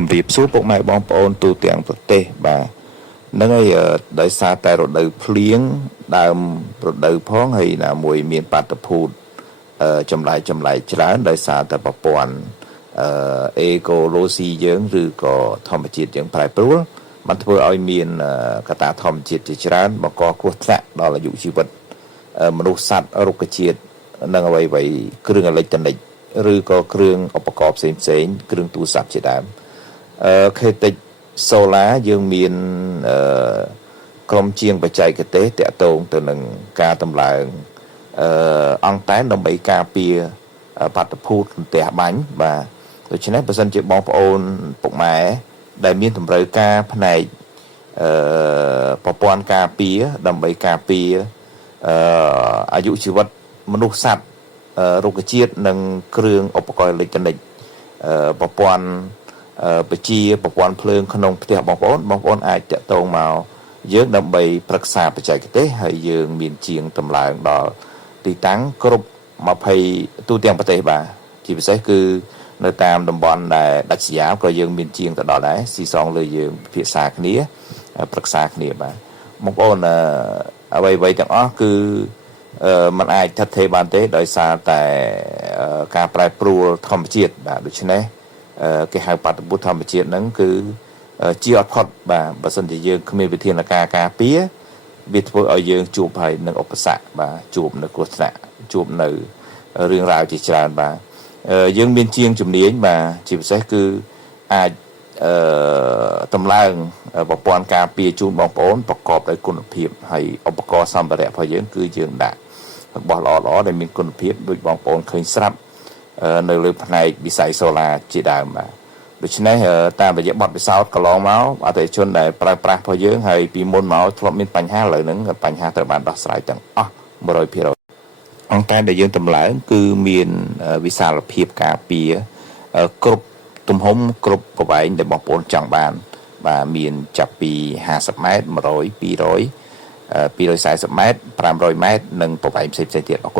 ជំរាបសួរពុកម៉ែបងប្អូនទូទាំងប្រទេសបាទហ្នឹងហើយដោយសារតែរដូវភ្លៀងដើមរដូវផងហើយណាមួយមានបាតុភូតចម្លែកច្រើនដោយសារតែប្រព័ន្ធអេកូឡូស៊ីយើងឬក៏ធម្មជាតិយើងប្រែប្រួលมันធ្វើឲ្យមានកត្តាធម្មជាតិជាច្រើនបង្កគ្រោះថ្នាក់ដល់អាយុជីវិតមនុស្សសត្វរុក្ខជាតិនិងអ្វីគ្រឿងអេឡិចត្រូនិកឬក៏គ្រឿងឧបករណ៍ផ្សេងគ្រឿងទូរស័ព្ទជាដើមខេតិចសូឡាយើងមានក្រុមជាងបច្ចេកទេសតាក់ទងទៅនឹងការតម្លើងអង្គតែនដើម្បីការពារបាតុភូតរន្ទះបាញ់បាទដូច្នេះបើសិនជាបងប្អូនពុកម៉ែដែលមានតម្រូវការផ្នែកប្រព័ន្ធការពារដើម្បីការពារអាយុជីវិតមនុស្សសត្វរុក្ខជាតិនិងគ្រឿងឧបករណ៍អេឡិចត្រូនិកប្រព័ន្ធប្រព័ន្ធភ្លើងក្នុងផ្ទះបងប្អូនអាចតាក់ទងមកយើងដើម្បីប្រឹក្សាបច្ចេកទេសហើយយើងមានជាងតម្លើងដល់ទីតាំងគ្រប់20ទូទាំងប្រទេសបាទជាពិសេសគឺនៅតាមតំបន់ដែលដាច់ស្រយាលក៏យើងមានជាងទៅដល់ដែរស៊ីសងលើយើងពិភាក្សាគ្នាប្រឹក្សាគ្នាបាទបងប្អូនអ្វីទាំងអស់គឺมันអាចថិតថេរបានទេដោយសារតែការប្រែប្រួលធម្មជាតិបាទដូច្នេះគេហៅបាតុភូតធម្មជាតិហ្នឹងគឺជាអត់ផុតបាទបើសិនជាយើងគ្មានវិធានការការពារវាធ្វើឲ្យយើងជួបហើយនឹងឧបសគ្គបាទជួបនៅគ្រោះថ្នាក់ជួបនៅរឿងរ៉ាវជាច្រើនបាទយើងមានជាងជំនាញបាទជាពិសេសគឺអាចតម្លើងប្រព័ន្ធការពារជូនបងប្អូនប្រកបដោយគុណភាពហើយឧបករណ៍សម្ភារៈរបស់យើងគឺយើងដាក់របស់ល្អដែលមានគុណភាពដូចបងប្អូនឃើញស្រាប់នៅលើផ្នែកវិស័យសូឡាជាដើមបាទដូច្នេះតាមរយៈបទពិសោធន៍កន្លងមកអតិថិជនដែលប្រើប្រាស់របស់យើងហើយពីមុនមកធ្លាប់មានបញ្ហាឥឡូវហ្នឹងបញ្ហាត្រូវបានដោះស្រាយទាំងអស់ 100% អង្គការដែលយើងតម្លើងគឺមានវិសាលភាពការពារគ្រប់ទំហំគ្រប់ប្រវែងដែលបងប្អូនចង់បានបាទមានចាប់ពី50ម៉ែត្រ100 200 240ម៉ែត្រ500ម៉ែត្រនិងប្រវែងផ្សេងទៀតអរគុណ